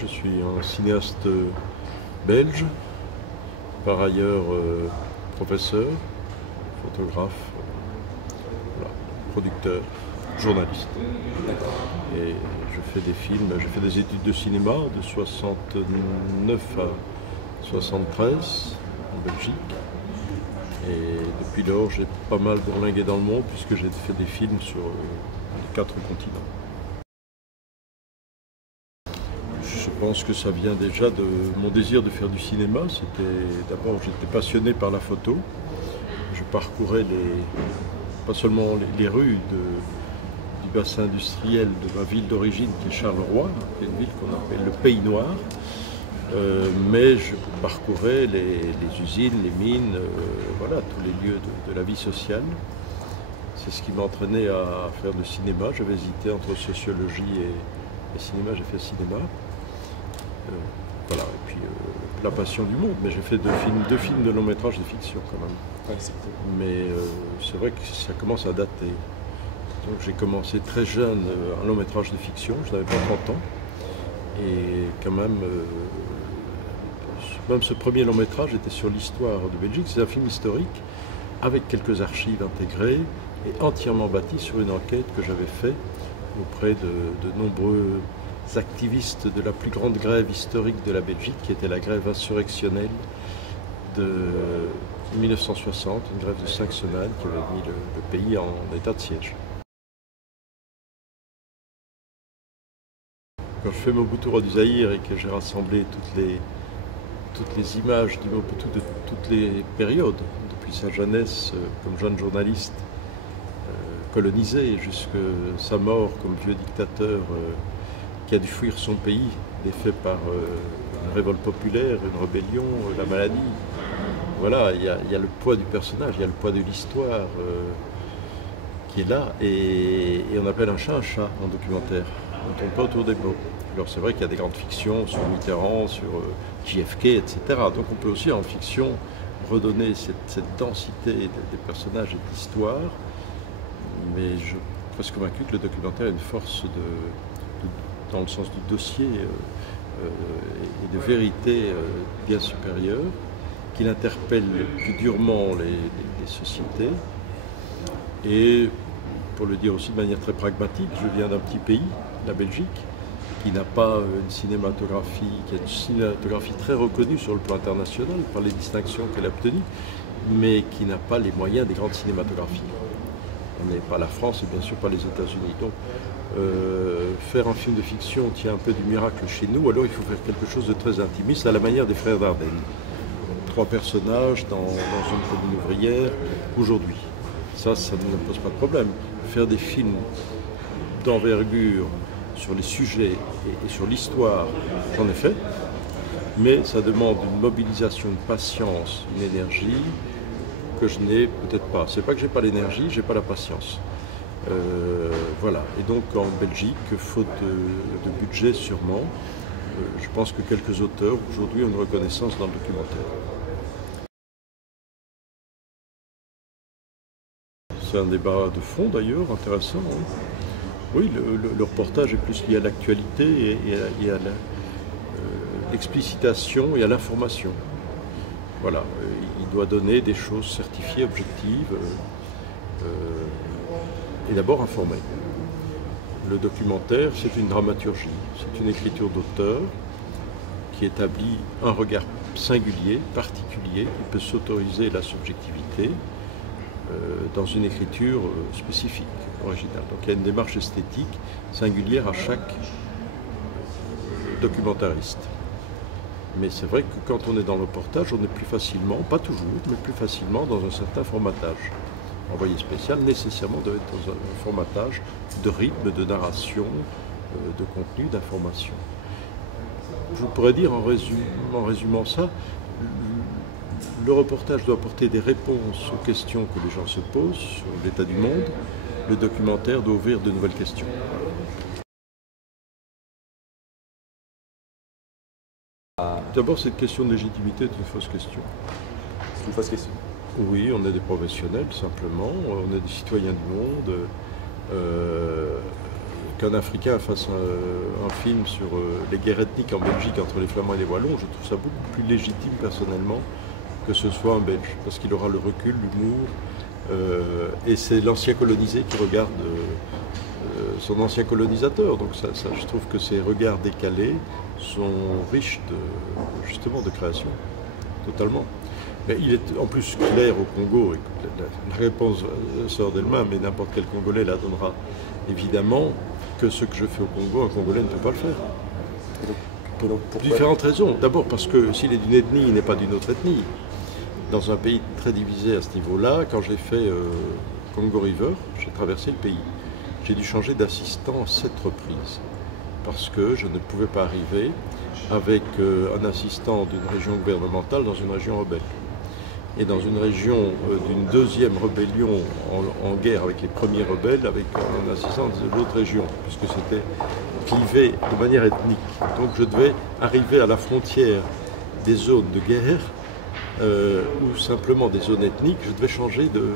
je suis un cinéaste belge, par ailleurs professeur, photographe, voilà, producteur, journaliste. Et je fais des films, j'ai fait des études de cinéma de 69 à 73 en Belgique. Et depuis lors, j'ai pas mal bourlingué dans le monde puisque j'ai fait des films sur les 4 continents. Je pense que ça vient déjà de mon désir de faire du cinéma. D'abord, j'étais passionné par la photo. Je parcourais pas seulement les rues du bassin industriel de ma ville d'origine, qui est Charleroi, qui est une ville qu'on appelle le Pays Noir. Mais je parcourais les usines, les mines, voilà, tous les lieux de la vie sociale. C'est ce qui m'a entraîné à faire du cinéma. J'avais hésité entre sociologie et cinéma, j'ai fait cinéma. Voilà, et puis la passion du monde, mais j'ai fait deux films de long métrage de fiction quand même. Ouais, mais c'est vrai que ça commence à dater. Donc j'ai commencé très jeune un long métrage de fiction, je n'avais pas 30 ans. Et quand même ce premier long métrage était sur l'histoire de Belgique. C'est un film historique avec quelques archives intégrées et entièrement bâti sur une enquête que j'avais faite auprès de nombreux activistes de la plus grande grève historique de la Belgique, qui était la grève insurrectionnelle de 1960, une grève de 5 semaines qui avait mis le pays en état de siège. Quand je fais Mobutu du Zaïre et que j'ai rassemblé toutes les images du Mobutu de toutes les périodes, depuis sa jeunesse comme jeune journaliste colonisé jusqu'à sa mort comme vieux dictateur qui a dû fuir son pays, défait par une révolte populaire, une rébellion, la maladie. Voilà, il y a le poids du personnage, il y a le poids de l'histoire qui est là, et on appelle un chat en documentaire. On ne tourne pas autour des mots. Alors c'est vrai qu'il y a des grandes fictions sur Mitterrand, sur JFK, etc. Donc on peut aussi en fiction redonner cette densité des personnages et de l'histoire, mais je suis presque convaincu que le documentaire a une force dans le sens du dossier et de vérité bien supérieure, qu'il interpelle plus durement les sociétés. Et pour le dire aussi de manière très pragmatique, je viens d'un petit pays, la Belgique, qui n'a pas une cinématographie, qui a une cinématographie très reconnue sur le plan international par les distinctions qu'elle a obtenues, mais qui n'a pas les moyens des grandes cinématographies. On n'est pas la France et bien sûr pas les États-Unis. Donc faire un film de fiction tient un peu du miracle chez nous, alors il faut faire quelque chose de très intimiste à la manière des Frères Dardenne. 3 personnages dans une commune ouvrière aujourd'hui. Ça ne pose pas de problème. Faire des films d'envergure sur les sujets et sur l'histoire, j'en ai fait, mais ça demande une mobilisation, une patience, une énergie que je n'ai peut-être pas. C'est pas que j'ai pas l'énergie, j'ai pas la patience. Voilà. Et donc en Belgique, faute de budget sûrement, je pense que quelques auteurs aujourd'hui ont une reconnaissance dans le documentaire. C'est un débat de fond d'ailleurs, intéressant. Hein. Oui, le reportage est plus lié à l'actualité et à l'explicitation et à l'information. Voilà, il doit donner des choses certifiées, objectives et d'abord informer. Le documentaire, c'est une dramaturgie, c'est une écriture d'auteur qui établit un regard singulier, particulier, qui peut s'autoriser la subjectivité dans une écriture spécifique, originale. Donc il y a une démarche esthétique singulière à chaque documentariste. Mais c'est vrai que quand on est dans le reportage, on est plus facilement, pas toujours, mais plus facilement dans un certain formatage. Envoyé spécial, nécessairement, doit être dans un formatage de rythme, de narration, de contenu, d'information. Je pourrais dire, en résumant ça, le reportage doit apporter des réponses aux questions que les gens se posent sur l'état du monde. Le documentaire doit ouvrir de nouvelles questions. D'abord, cette question de légitimité est une fausse question. C'est une fausse question. Oui, on est des professionnels, simplement. On est des citoyens du monde qu'un Africain fasse un film sur les guerres ethniques en Belgique entre les Flamands et les Wallons, je trouve ça beaucoup plus légitime personnellement que ce soit un Belge, parce qu'il aura le recul, l'humour, et c'est l'ancien colonisé qui regarde son ancien colonisateur. Donc ça, je trouve que ces regards décalés sont riches justement de création, totalement. Mais il est en plus clair au Congo, et la réponse sort d'elle-même, mais n'importe quel Congolais la donnera évidemment, que ce que je fais au Congo, un Congolais ne peut pas le faire. Pour différentes raisons. D'abord parce que s'il est d'une ethnie, il n'est pas d'une autre ethnie. Dans un pays très divisé à ce niveau-là, quand j'ai fait Congo River, j'ai traversé le pays. J'ai dû changer d'assistant 7 reprises parce que je ne pouvais pas arriver avec un assistant d'une région gouvernementale dans une région rebelle. Et dans une région d'une deuxième rébellion en guerre avec les premiers rebelles, avec un assistant de l'autre région, puisque c'était clivé de manière ethnique. Donc je devais arriver à la frontière des zones de guerre, ou simplement des zones ethniques. Je devais changer de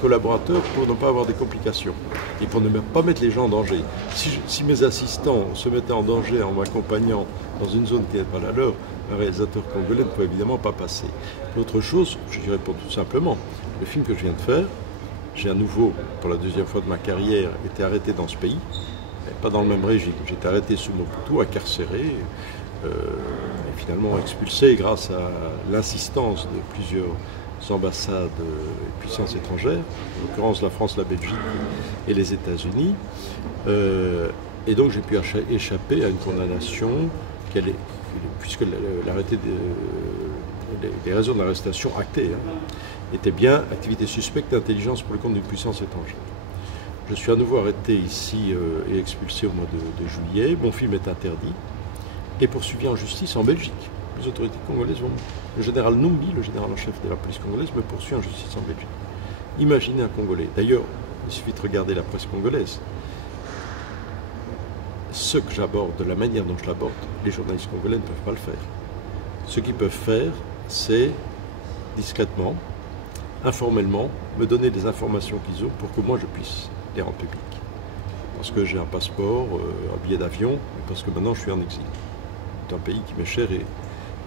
collaborateur pour ne pas avoir des complications et pour ne pas mettre les gens en danger. Si mes assistants se mettaient en danger en m'accompagnant dans une zone qui n'est pas la leur, un réalisateur congolais ne peut évidemment pas passer. L'autre chose, je dirais pour tout simplement, le film que je viens de faire, j'ai à nouveau, pour la deuxième fois de ma carrière, été arrêté dans ce pays, mais pas dans le même régime. J'étais arrêté sous Mobutu, incarcéré, et finalement expulsé grâce à l'insistance de plusieurs ambassades et puissances étrangères, en l'occurrence la France, la Belgique et les États-Unis. Et donc j'ai pu échapper à une condamnation puisque l'arrêté les raisons de l'arrestation actées étaient bien activité suspecte d'intelligence pour le compte d'une puissance étrangère. Je suis à nouveau arrêté ici et expulsé au mois de juillet. Mon film est interdit et poursuivi en justice en Belgique. Les autorités congolaises vont... Le général Numbi, le général en chef de la police congolaise, me poursuit en justice en Belgique. Imaginez un Congolais. D'ailleurs, il suffit de regarder la presse congolaise. Ce que j'aborde, de la manière dont je l'aborde, les journalistes congolais ne peuvent pas le faire. Ce qu'ils peuvent faire, c'est discrètement, informellement, me donner des informations qu'ils ont pour que moi je puisse les rendre publiques. Parce que j'ai un passeport, un billet d'avion, et parce que maintenant je suis en exil. C'est un pays qui m'est cher et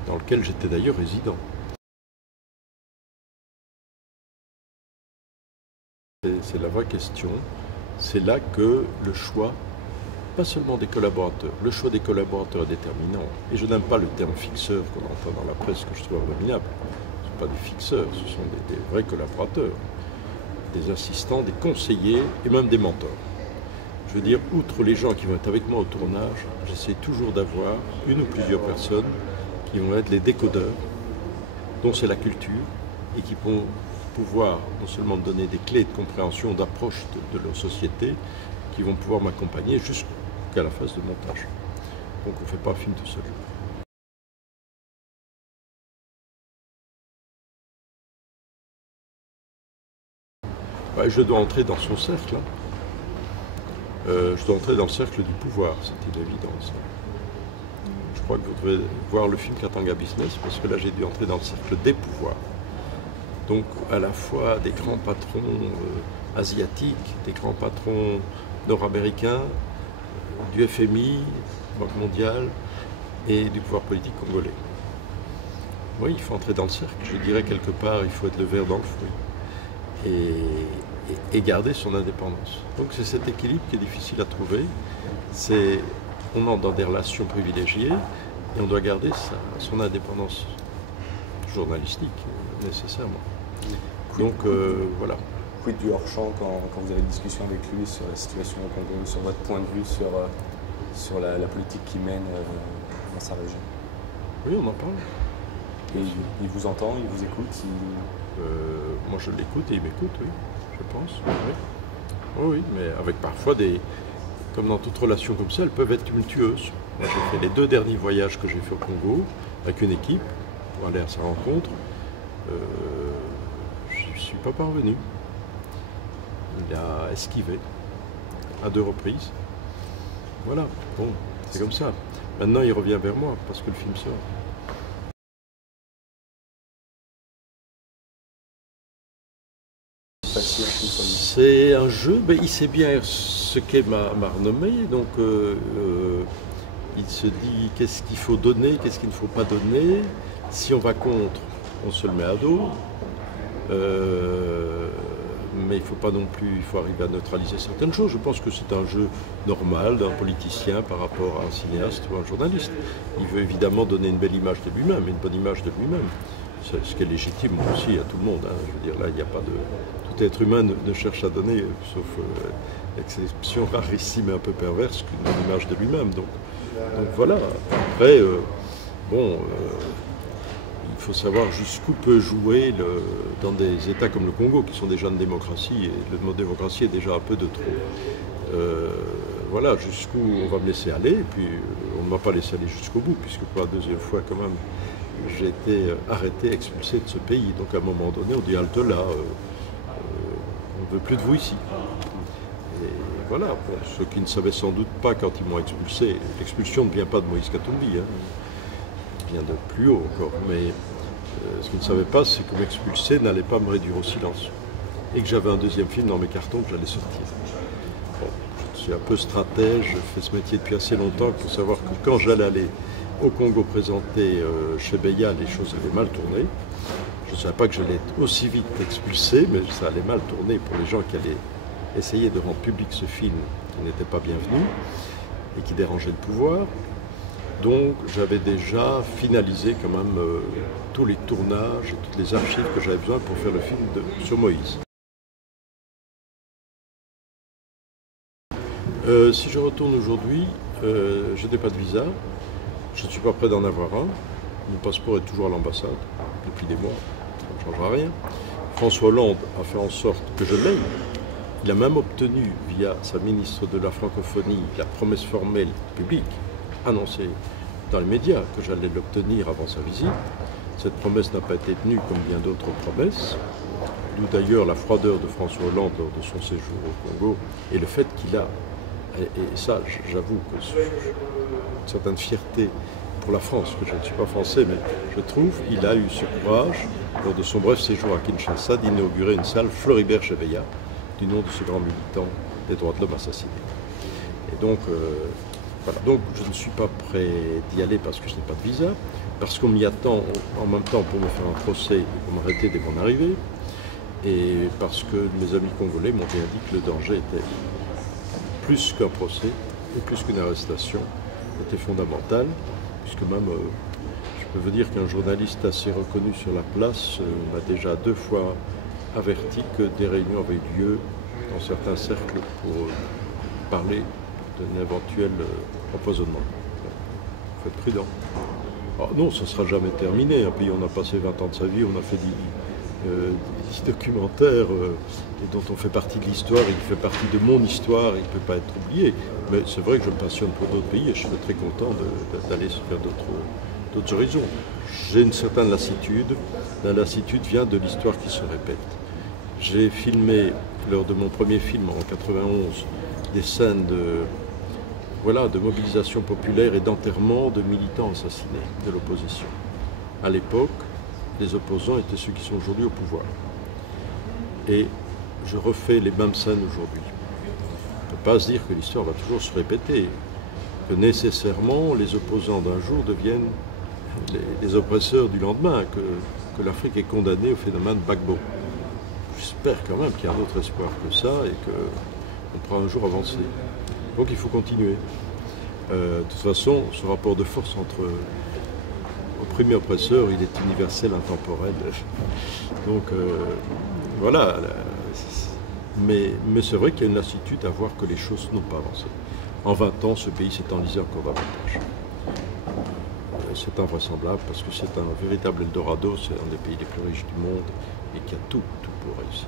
dans lequel j'étais d'ailleurs résident. C'est la vraie question. C'est là que le choix, pas seulement des collaborateurs, le choix des collaborateurs est déterminant. Et je n'aime pas le terme fixeur qu'on entend dans la presse, que je trouve abominable. Ce ne sont pas des fixeurs, ce sont des vrais collaborateurs, des assistants, des conseillers et même des mentors. Je veux dire, outre les gens qui vont être avec moi au tournage, j'essaie toujours d'avoir une ou plusieurs personnes qui vont être les décodeurs, dont c'est la culture, et qui vont pouvoir non seulement me donner des clés de compréhension, d'approche de leur société, qui vont pouvoir m'accompagner jusqu'à la phase de montage. Donc on ne fait pas un film tout seul. Ouais, je dois entrer dans son cercle. Je dois entrer dans le cercle du pouvoir, c'est une évidence. Je crois que vous devez voir le film Katanga Business, parce que là j'ai dû entrer dans le cercle des pouvoirs. Donc à la fois des grands patrons asiatiques, des grands patrons nord-américains, du FMI, Banque mondiale, et du pouvoir politique congolais. Oui, il faut entrer dans le cercle. Je dirais quelque part, il faut être le ver dans le fruit. Et garder son indépendance. Donc c'est cet équilibre qui est difficile à trouver. On entre dans des relations privilégiées et on doit garder son indépendance journalistique nécessairement. Donc voilà. Quid du hors-champ quand vous avez une discussion avec lui sur la situation au Congo, sur votre point de vue sur la politique qu'il mène dans sa région? Oui, on en parle. Et il vous entend, il vous écoute moi je l'écoute et il m'écoute, oui, je pense. Oui. Oui, mais avec parfois comme dans toute relation comme ça, elles peuvent être tumultueuses. Moi j'ai fait les 2 derniers voyages que j'ai fait au Congo avec une équipe pour aller à sa rencontre. Je ne suis pas parvenu. Il a esquivé à 2 reprises. Voilà, bon, c'est comme ça. Maintenant il revient vers moi parce que le film sort. C'est un jeu, mais il sait bien ce qu'est ma renommée. Donc, il se dit qu'est-ce qu'il faut donner, qu'est-ce qu'il ne faut pas donner. Si on va contre, on se le met à dos. Mais il ne faut pas non plus, il faut arriver à neutraliser certaines choses. Je pense que c'est un jeu normal d'un politicien par rapport à un cinéaste ou un journaliste. Il veut évidemment donner une belle image de lui-même, une bonne image de lui-même. Ce qui est légitime aussi à tout le monde. Hein. Je veux dire, là, il n'y a pas de... Tout être humain ne cherche à donner, sauf exception rarissime et un peu perverse, qu'une bonne image de lui-même. Donc voilà. Après, il faut savoir jusqu'où peut jouer dans des États comme le Congo, qui sont déjà une démocratie, et le mot démocratie est déjà un peu de trop. Voilà, jusqu'où on va me laisser aller, et puis on ne m'a pas laissé aller jusqu'au bout, puisque pour la deuxième fois, quand même, j'ai été arrêté, expulsé de ce pays. Donc à un moment donné, on dit halte là, on ne veut plus de vous ici. Et voilà, bon, ceux qui ne savaient sans doute pas quand ils m'ont expulsé, l'expulsion ne vient pas de Moïse Katumbi, hein, elle vient de plus haut encore, mais ce qu'ils ne savaient pas, c'est que m'expulser n'allait pas me réduire au silence. Et que j'avais un deuxième film dans mes cartons que j'allais sortir. Bon, je suis un peu stratège, je fais ce métier depuis assez longtemps pour savoir que quand j'allais aller au Congo présenter chez Beya, les choses avaient mal tourné. Je ne savais pas que j'allais être aussi vite expulsé, mais ça allait mal tourner pour les gens qui allaient essayer de rendre public ce film qui n'était pas bienvenu et qui dérangeait le pouvoir. Donc j'avais déjà finalisé quand même tous les tournages et toutes les archives que j'avais besoin pour faire le film sur Moïse. Si je retourne aujourd'hui, je n'ai pas de visa, je ne suis pas prêt d'en avoir un. Mon passeport est toujours à l'ambassade depuis des mois, ça ne changera rien. François Hollande a fait en sorte que je l'aie. Il a même obtenu, via sa ministre de la francophonie, la promesse formelle publique, annoncée dans les médias, que j'allais l'obtenir avant sa visite. Cette promesse n'a pas été tenue comme bien d'autres promesses, d'où d'ailleurs la froideur de François Hollande lors de son séjour au Congo, et le fait qu'il a, et ça j'avoue que c'est une certaine fierté pour la France, que je ne suis pas français, mais je trouve qu'il a eu ce courage, lors de son bref séjour à Kinshasa, d'inaugurer une salle Floribert Chebeya, du nom de ce grand militant des droits de l'homme assassiné. Et donc, voilà. Donc je ne suis pas prêt d'y aller parce que je n'ai pas de visa, parce qu'on m'y attend en même temps pour me faire un procès et pour m'arrêter dès mon arrivée, et parce que mes amis congolais m'ont bien dit que le danger était plus qu'un procès et plus qu'une arrestation, était fondamental, puisque même, je peux vous dire qu'un journaliste assez reconnu sur la place m'a déjà 2 fois averti que des réunions avaient eu lieu dans certains cercles pour parler d'un éventuel empoisonnement. Il faut être prudent. Alors non, ça ne sera jamais terminé. Un pays où on a passé 20 ans de sa vie, on a fait des documentaires et dont on fait partie de l'histoire, il fait partie de mon histoire, il ne peut pas être oublié. Mais c'est vrai que je me passionne pour d'autres pays et je suis très content d'aller vers d'autres horizons. J'ai une certaine lassitude. La lassitude vient de l'histoire qui se répète. J'ai filmé, lors de mon premier film en 91, des scènes de mobilisation populaire et d'enterrement de militants assassinés de l'opposition. À l'époque, les opposants étaient ceux qui sont aujourd'hui au pouvoir. Et je refais les mêmes scènes aujourd'hui. On ne peut pas se dire que l'histoire va toujours se répéter, que nécessairement les opposants d'un jour deviennent les oppresseurs du lendemain, que l'Afrique est condamnée au phénomène Gbagbo. J'espère quand même qu'il y a un autre espoir que ça et qu'on pourra un jour avancer. Donc il faut continuer. De toute façon, ce rapport de force entre opprimé et oppresseur, il est universel, intemporel. Donc voilà. Mais c'est vrai qu'il y a une lassitude à voir que les choses n'ont pas avancé. En 20 ans, ce pays s'est enlisé encore davantage. C'est invraisemblable parce que c'est un véritable Eldorado, c'est un des pays les plus riches du monde et qui a tout pour réussir.